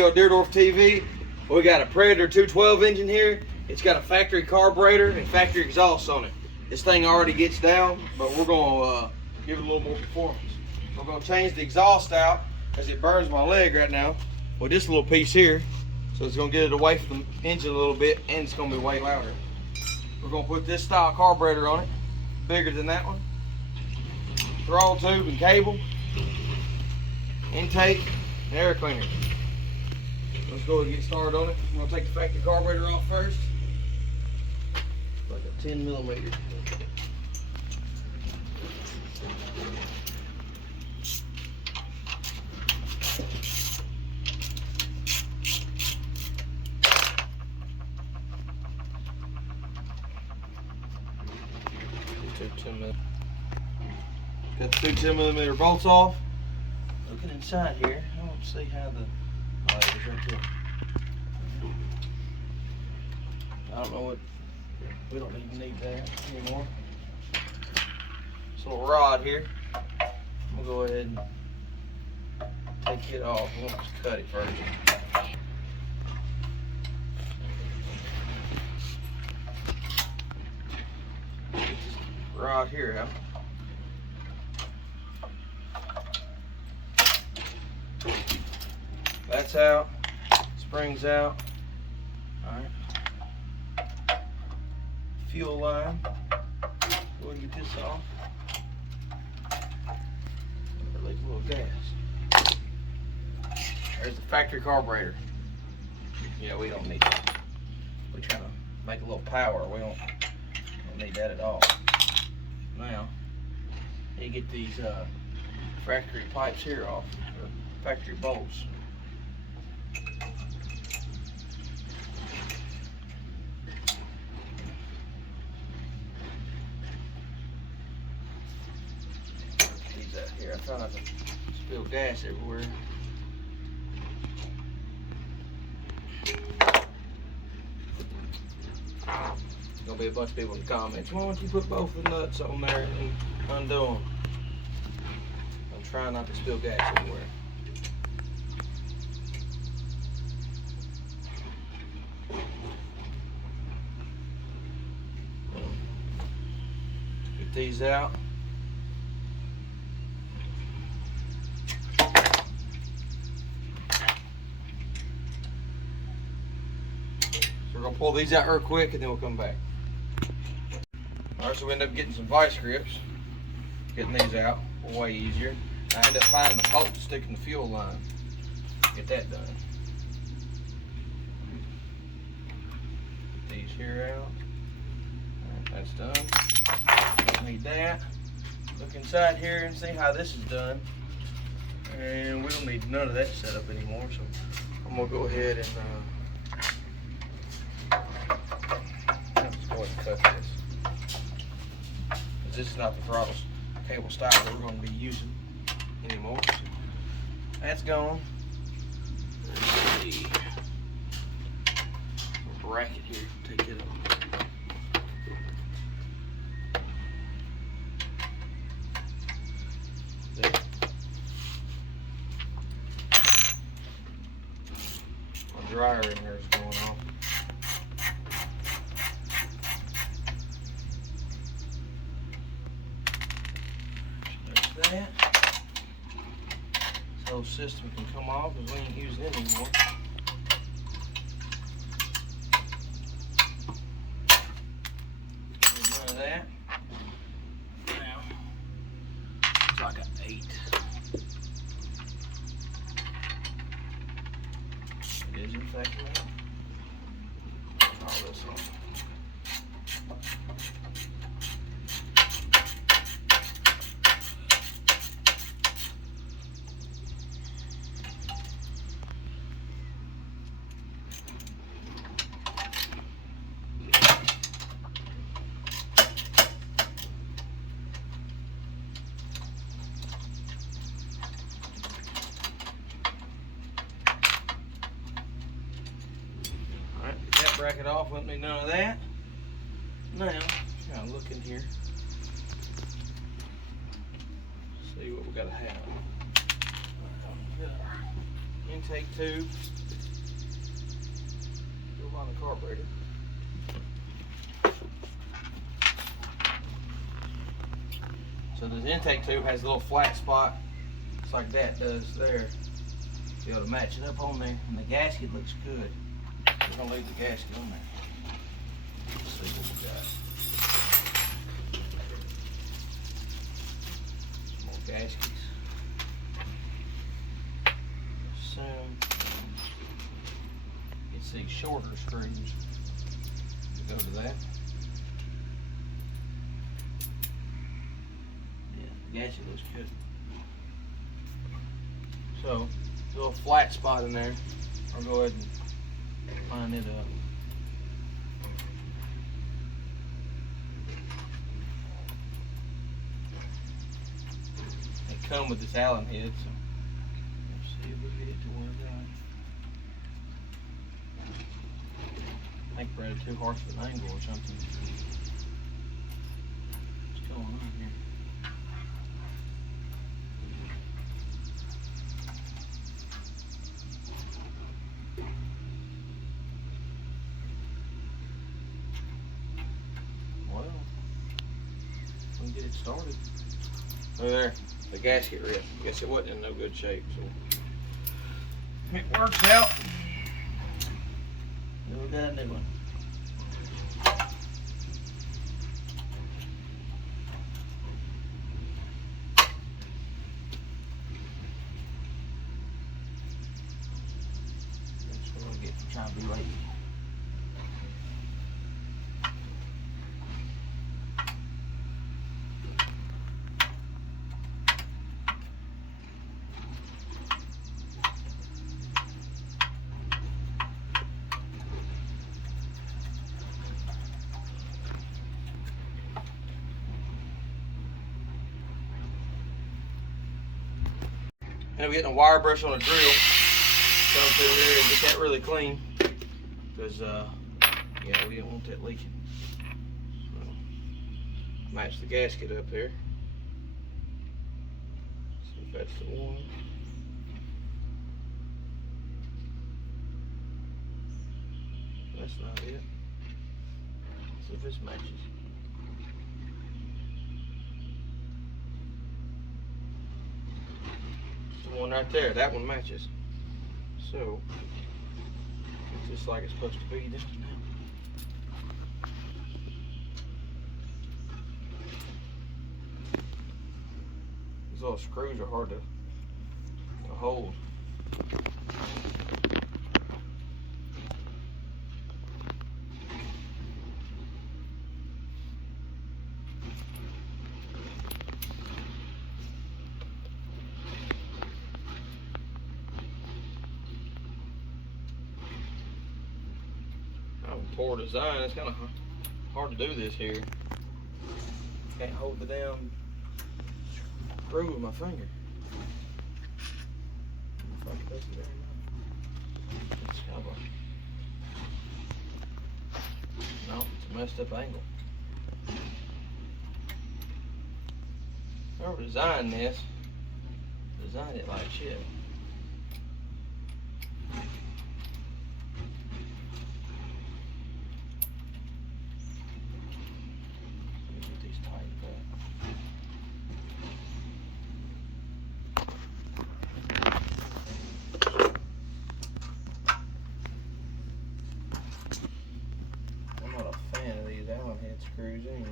Deerdorf TV. We got a Predator 212 engine here. It's got a factory carburetor and factory exhaust on it. This thing already gets down, but we're going to give it a little more performance. We're going to change the exhaust out as it burns my leg right now with this little piece here. So it's going to get it away from the engine a little bit, and it's going to be way louder. We're going to put this style carburetor on it, bigger than that one. Throttle tube and cable, intake, and air cleaner. Let's go and get started on it. I'm going to take the factory carburetor off first. Like a 10mm. Got the 2 10mm bolts off. Looking inside here, I want to see how the right there. I don't know what, we don't even need that anymore. This little rod here, we'll go ahead and take it off. We'll just cut it first. Get this rod here out. That's out, springs out. Alright. Fuel line. Go ahead and get this off. Leak a little gas. There's the factory carburetor. Yeah, we don't need that. We're trying to make a little power. We don't need that at all. Now, you get these factory pipes here off, or factory bolts. Here, I try not to spill gas everywhere. There's gonna be a bunch of people in the comments. Why don't you put both the nuts on there and undo them? I'm trying not to spill gas everywhere. Get these out. We're going to pull these out real quick and then we'll come back. Alright, so we end up getting some vice grips. Getting these out way easier. I end up finding the bolt to stick in the fuel line. Get that done. Get these here out. Alright, that's done. Don't need that. Look inside here and see how this is done. And we don't need none of that set up anymore, so I'm going to go ahead and cut this. This is not the throttle cable style that we're going to be using anymore. So that's gone. There's the bracket here. Take it off. There. My dryer in there is going off. That. So the system can come off because we ain't using it anymore. None of that. Now, it's like an 8. It is in fact all this off. Bracket off, wouldn't need none of that. Now, kind of look in here, see what we got to have. Intake tube. Come on, the carburetor. So the intake tube has a little flat spot, just like that does there. Be able to match it up on there, and the gasket looks good. We're gonna leave the gasket on there. Let's see what we got. Some more gaskets. Soon. It's these shorter screws to go to that. Yeah, the gasket looks good. So, a little flat spot in there. I'll go ahead and line it up. They come with this Allen head, so let's see if we get it to where it's at. I think we're at a too harsh of an angle or something. What's going on here? Well, we can get it started. Oh, there, the gasket rip. Guess it wasn't in no good shape, so it works out. Then we got a new one. That's what I get for trying to be late. And I'm getting a wire brush on a drill. Come through here and get that really clean, because yeah, we don't want that leaking. So, match the gasket up there. See if that's the one. That's not it. See if this matches. One right there, that one matches. So it's just like it's supposed to be down now. These little screws are hard to hold. Poor design. It's kind of hard to do this here. Can't hold the damn screw with my finger. If I can do it very much. It's kind of no, it's a messed up angle. Whoever designed this, designed it like shit. Allen head screws anyway.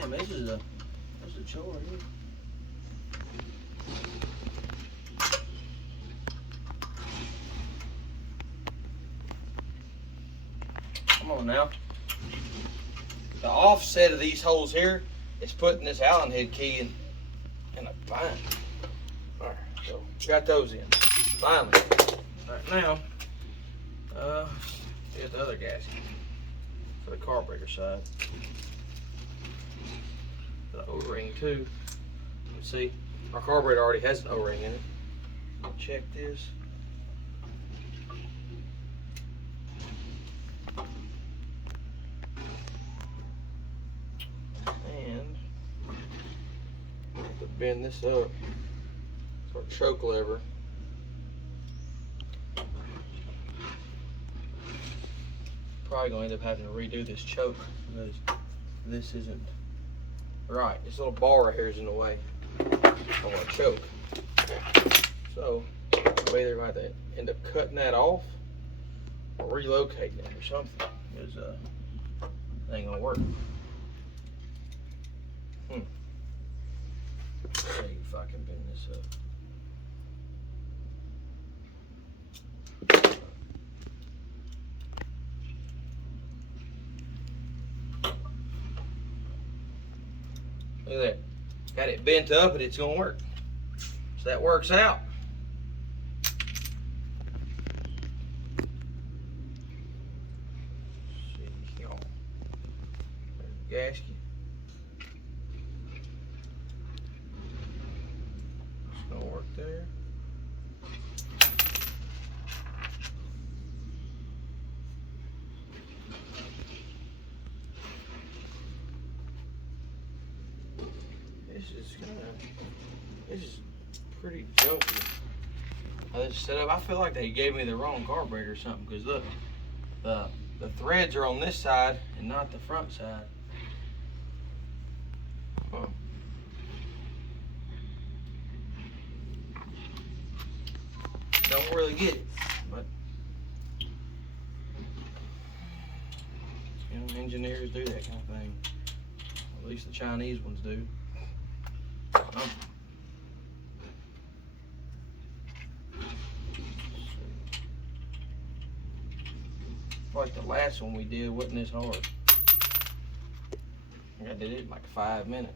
Man, this is a chore here. Come on now. The offset of these holes here is putting this Allen head key in a bind. Alright, so got those in. Finally. Alright, now, here's the other gasket for the carburetor side. The O-ring too. Let's see, our carburetor already has an O-ring in it. Check this. bend this up. It's our choke lever. Probably gonna end up having to redo this choke because this isn't right. This little bar right here is in the way on our choke. So I'm either going to end up cutting that off or relocating it or something. Because it ain't gonna work. Let's see if I can bend this up. Look at that. Got it bent up and it's gonna work. So that works out. See, y'all. There's the gasket. It's gonna work there. This is pretty junky. How this is set up. I feel like they gave me the wrong carburetor or something, because look, the threads are on this side and not the front side. Huh. Don't really get it, but you know, engineers do that kind of thing. At least the Chinese ones do. Like the last one we did wasn't this hard. I did it in like 5 minutes.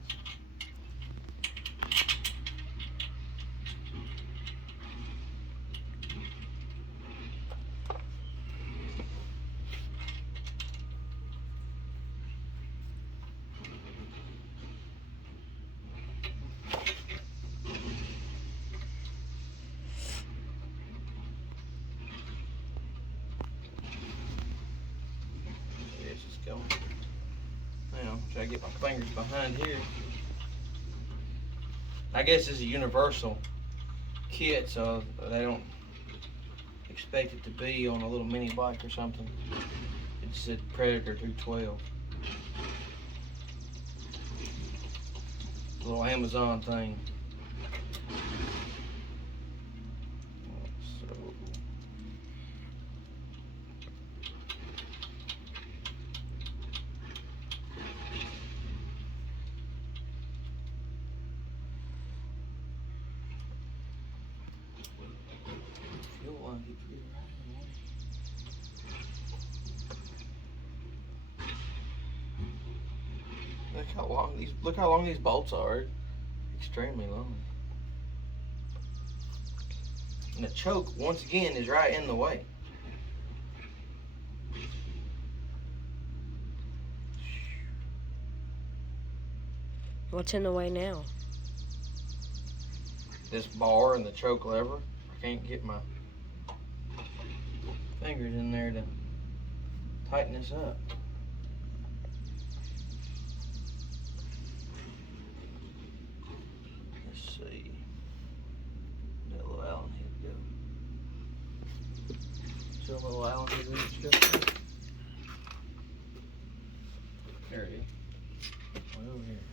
Now, try to get my fingers behind here. I guess it's a universal kit, so they don't expect it to be on a little mini bike or something. It said Predator 212. A little Amazon thing. Look how long these bolts are. Extremely long. And the choke, once again, is right in the way. What's in the way now? This bar and the choke lever. I can't get my fingers in there to tighten this up. A little Allen head go. There it is. Right over here.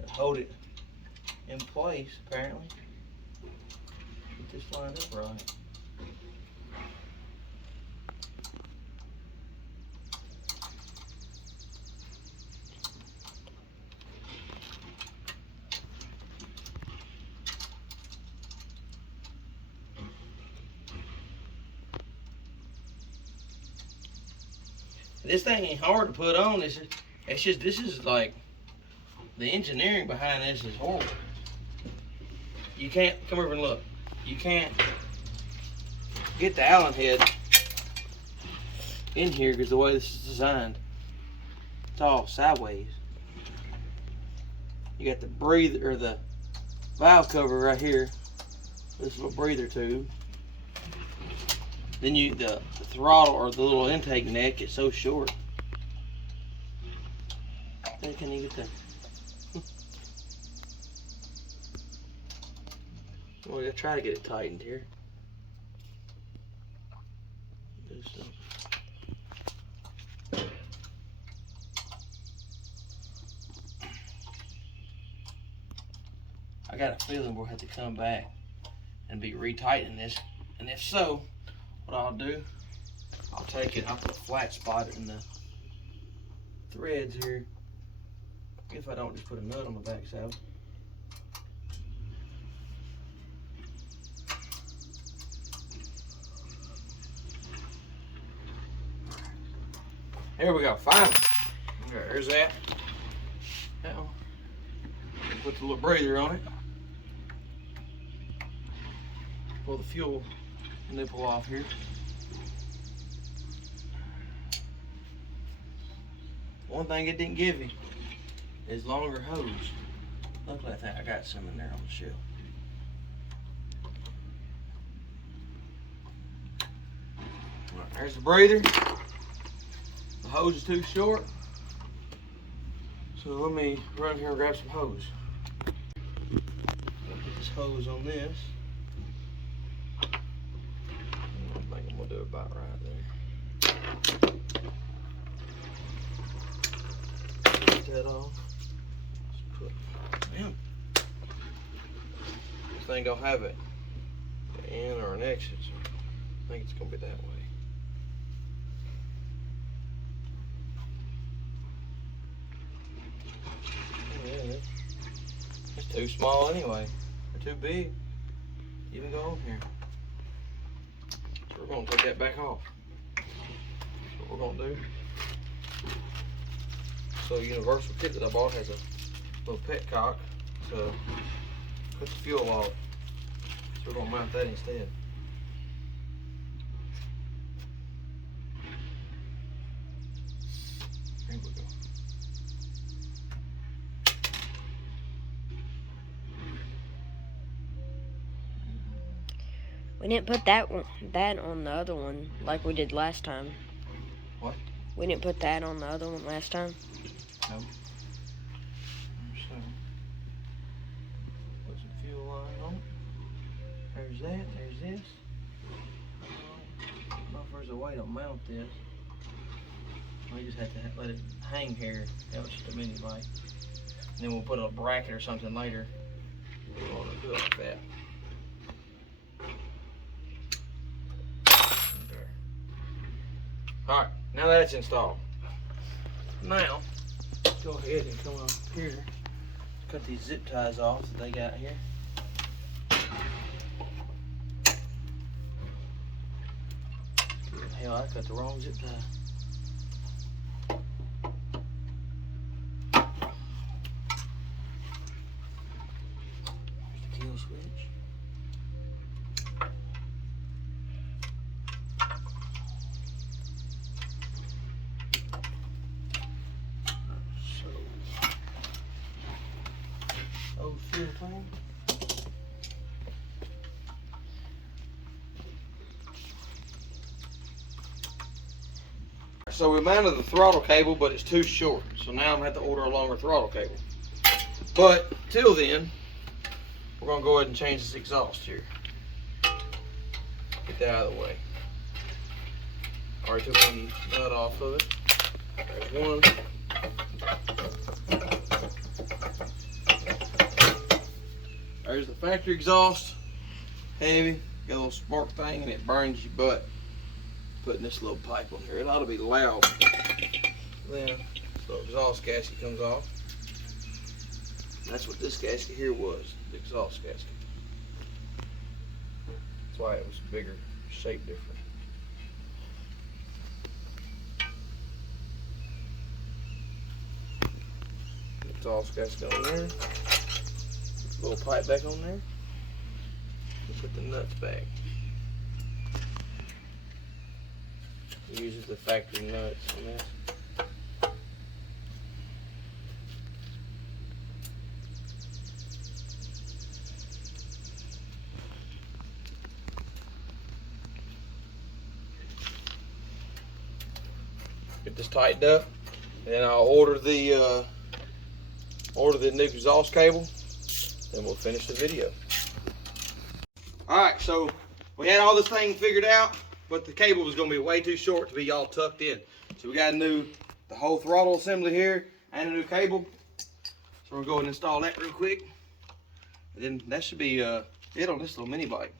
Gotta hold it in place, apparently. Get this lined up right. This thing ain't hard to put on. This is like, the engineering behind this is horrible. You can't, come over and look. You can't get the Allen head in here because the way this is designed, it's all sideways. You got the breather, or the valve cover right here, this little breather tube. Then the throttle, or the little intake neck, is so short. Hey, can you get that? Well, we'll try to get it tightened here. Do some. I got a feeling we'll have to come back and be retightening this. And if so, what I'll do, I'll take it, I'll put a flat spot in the threads here. If I don't just put a nut on the back side. There we go, finally. Okay, there's that. That one. Put the little breather on it. Pull the fuel nipple off here. One thing it didn't give me is longer hose. Luckily I think I got some in there on the shelf. Right, there's the breather. The hose is too short. So let me run here and grab some hose. I'll put this hose on this. I think I'm gonna do about right there. Take that off. Just put, man, this thing gonna have it an in or an exit. So I think it's gonna be that way. Yeah, it's too small anyway. They're too big. Even go on here. So we're gonna take that back off. That's what we're gonna do. So universal kit that I bought has a little petcock to cut the fuel off. So we're gonna mount that instead. There we go. We didn't put that on the other one like we did last time. What? We didn't put that on the other one last time. No. So, put some fuel line on it. There's that. There's this. I don't know if there's a way to mount this. We just have to let it hang here. That was just a mini light. And then we'll put a bracket or something later. We're gonna do it like that. Okay. All right. Now that it's installed. Now, go ahead and come up here. Cut these zip ties off that they got here. Hell, I cut the wrong zip tie. There's the kill switch. Old fuel tank. So we mounted the throttle cable, but it's too short. So now I'm gonna have to order a longer throttle cable. But till then, we're gonna go ahead and change this exhaust here. Get that out of the way. Already took one nut off of it. There's one. There's the factory exhaust. Heavy, got a little spark thing, and it burns your butt. Putting this little pipe on here. It ought to be loud. Then this little exhaust gasket comes off. That's what this gasket here was, the exhaust gasket. That's why it was bigger, shaped different. Exhaust gasket on there. Little pipe back on there. We'll put the nuts back. Uses the factory nuts on this. Get this tightened up, and I'll order the order the new exhaust cable, then we'll finish the video. Alright, so we had all this thing figured out, but the cable was going to be way too short to be all tucked in. So we got the whole throttle assembly here and a new cable. So we're going to install that real quick. And then that should be it on this little mini bike.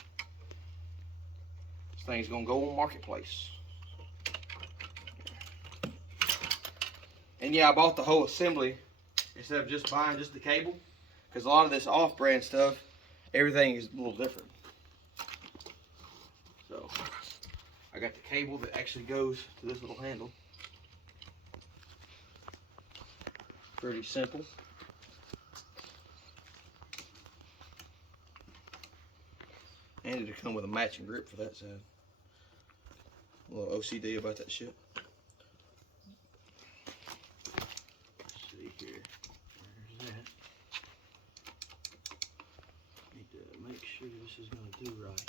This thing's going to go on Marketplace. And yeah, I bought the whole assembly instead of just buying just the cable, because a lot of this off-brand stuff, everything is a little different. So I got the cable that actually goes to this little handle. Pretty simple. And it'll come with a matching grip for that side. A little OCD about that shit. Let's see here. There's that. Need to make sure this is going to do right.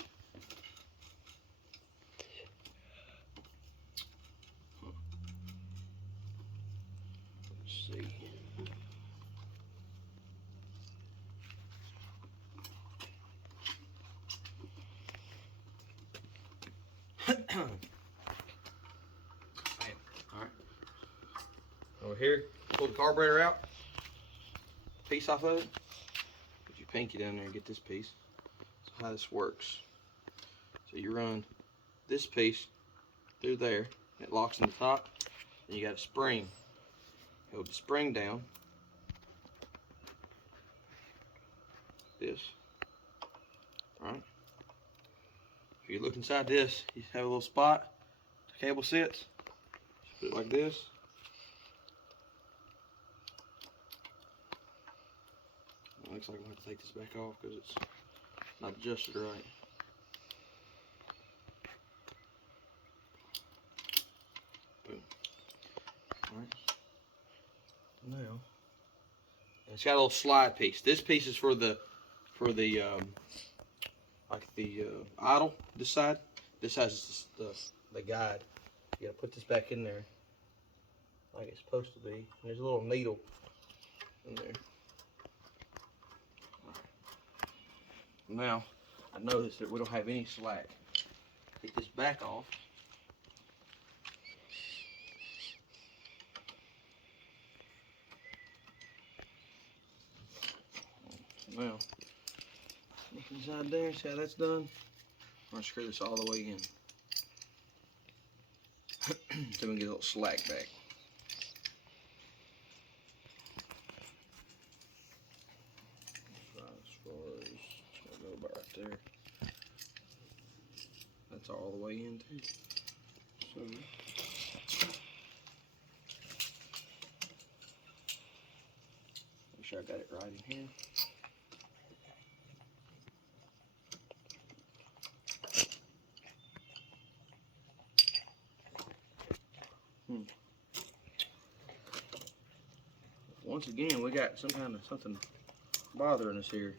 Let's see. Alright. Over here, pull the carburetor out. Piece off of it. Put your pinky down there and get this piece. So how this works. So you run this piece through there. It locks in the top. Then you got a spring. Hold the spring down. This. Alright. If you look inside this, you have a little spot. The cable sits. Just put it like this. It looks like I'm going to have to take this back off because it's not adjusted right. Boom. Alright. Now, it's got a little slide piece. This piece is for the like the idle. This side is the guide. You gotta put this back in there like it's supposed to be. And there's a little needle in there. Now, I noticed that we don't have any slack. Take this back off. Now, look inside there, see how that's done? I'm going to screw this all the way in. So we can get a little slack back. As far as, it's going to go about right there. That's all the way in too. So, make sure I got it right in here. Once again, we got something bothering us here.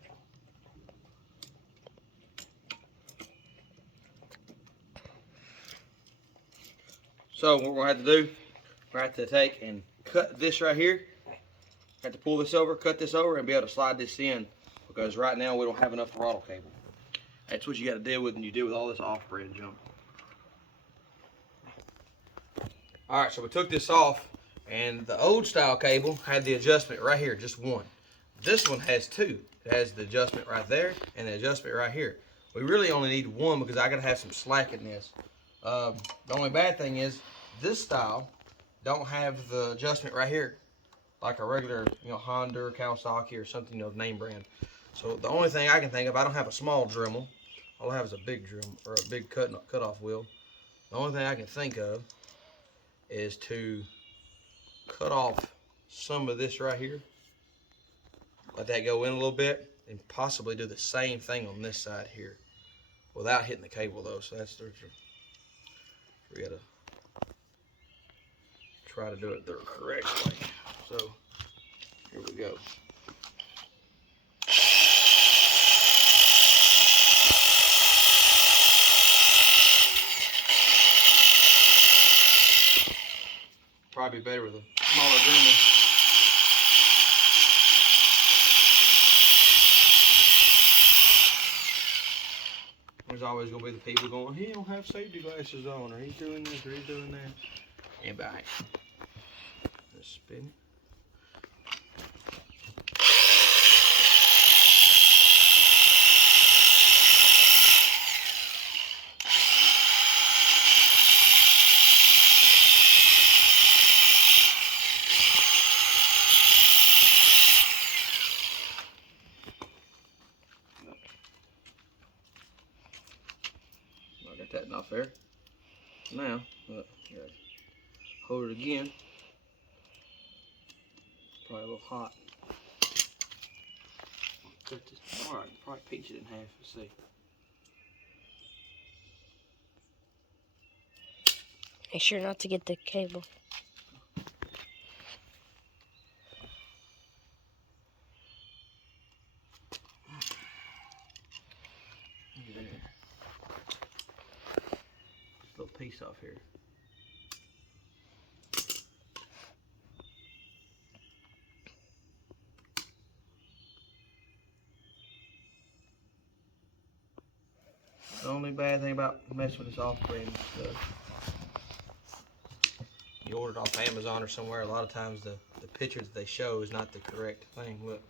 So what we're gonna have to do, we're gonna have to take and cut this right here. Have to pull this over, cut this over, and be able to slide this in, because right now we don't have enough throttle cable. That's what you got to deal with when you deal with all this off-brand junk. All right, so we took this off, and the old style cable had the adjustment right here, just one. This one has two. It has the adjustment right there and the adjustment right here. We really only need one because I gotta have some slack in this. The only bad thing is this style don't have the adjustment right here, like a regular, Honda or Kawasaki or something of name brand. So the only thing I can think of, I don't have a small Dremel. All I have is a big Dremel or a big cut-off wheel. The only thing I can think of is to cut off some of this right here, let that go in a little bit, and possibly do the same thing on this side here without hitting the cable though. So that's we gotta try to do it the correct way. So here we go. Probably better with a smaller Dremel. There's always gonna be the people going, he don't have safety glasses on, or he's doing this, or he's doing that. And bang. Let's spin it. I got that off there. Now, look, hold it again. Probably a little hot. Cut this. Alright, probably pinch it in half. Let's see. Make sure not to get the cable. Look at that. Little piece off here. The only bad thing about messing with this off-brand stuff, you order it off Amazon or somewhere, a lot of times the picture that they show is not the correct thing. Look.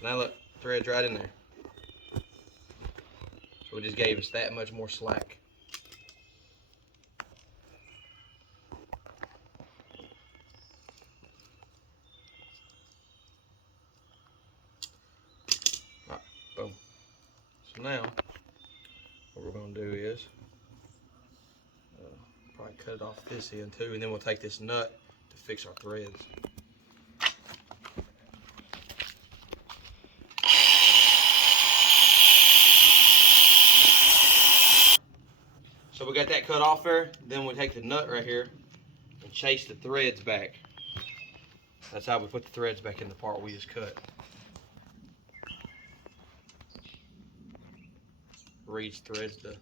Now look, thread's right in there. So it just gave us that much more slack. Alright, boom. So now, what we're going to do is probably cut it off this end too, and then we'll take this nut to fix our threads. So we got that cut off there, then we take the nut right here and chase the threads back. That's how we put the threads back in the part we just cut. Reeds threads the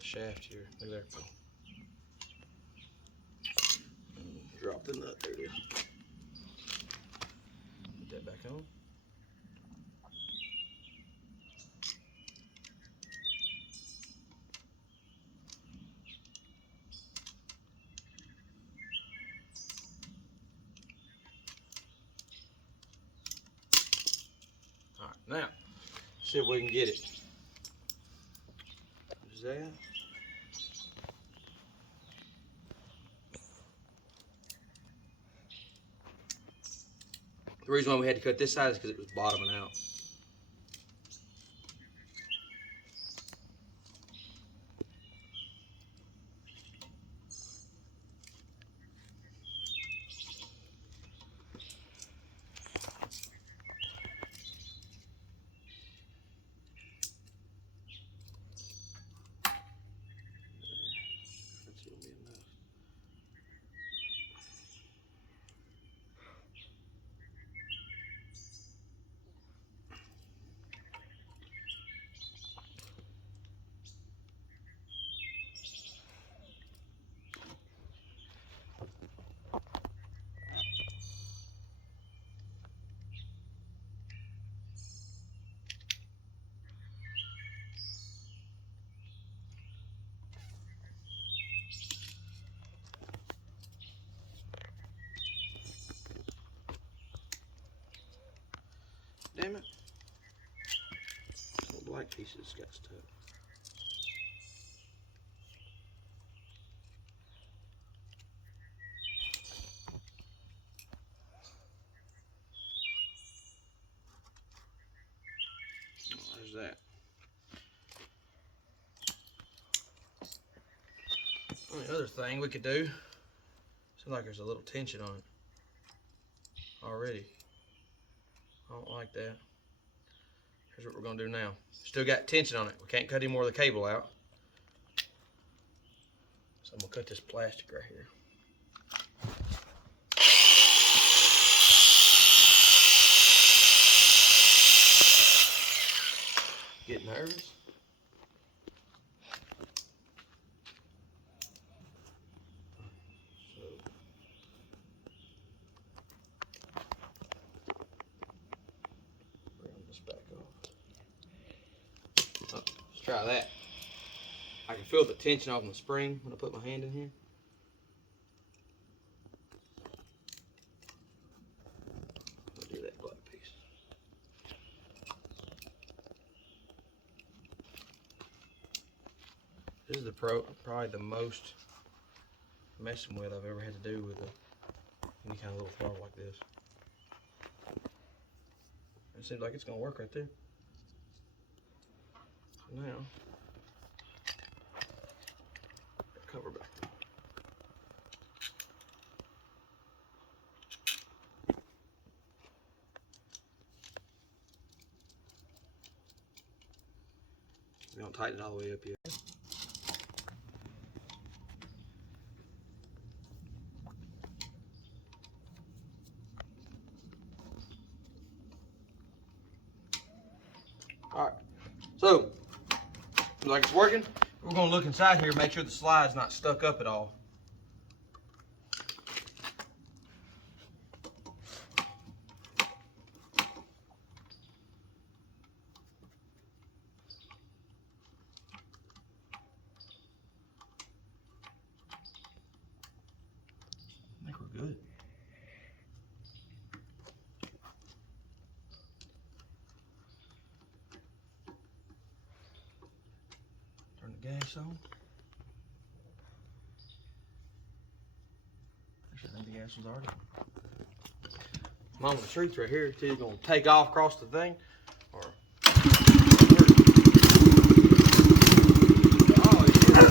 shaft here. Look there. Drop the nut. There it is. Put that back on. All right, now see if we can get it. There's that. The reason why we had to cut this side is because it was bottoming out. That's gonna be enough. Damn it. Little black pieces got stuck. Oh, there's that. The other thing we could do, seems like there's a little tension on it already. I don't like that. Here's what we're gonna do now. Still got tension on it. We can't cut any more of the cable out. So I'm gonna cut this plastic right here. Get nervous? try that. I can feel the tension on the spring when I put my hand in here. I'll do that black piece. This is probably the most messing with I've ever had to do with any kind of little throttle like this. It seems like it's gonna work right there. So now, cover back. We don't tighten it all the way up yet. Alright, so, looks like it's working. We're going to look inside here and make sure the slide's not stuck up at all. I think we're good. Turn the gas on. Actually, I think the gas was already on. Moment of truth right here. It's either going to take off across the thing or. Oh, yeah.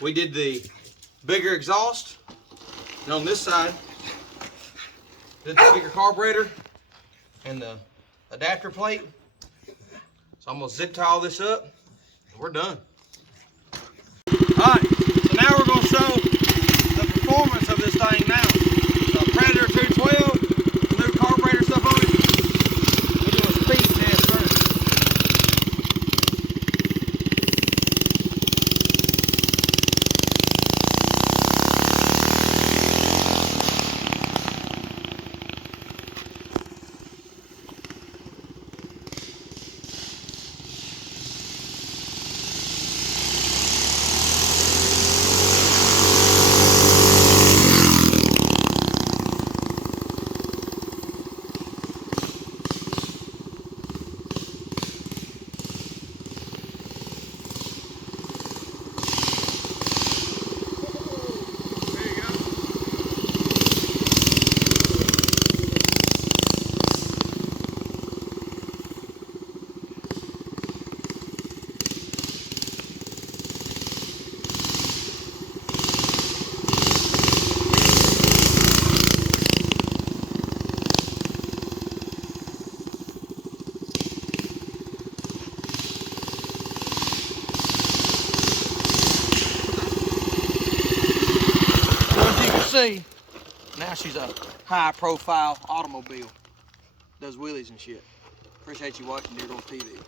We did the bigger exhaust, and on this side, did the bigger carburetor and the adapter plate. So I'm gonna zip tie all this up, and we're done. All right, so now we're gonna show the performance of this thing now. The Predator 212, new carburetor stuff on it. We'll do a speed test first. See, now she's a high-profile automobile. Does wheelies and shit. Appreciate you watching Deer Golf TV.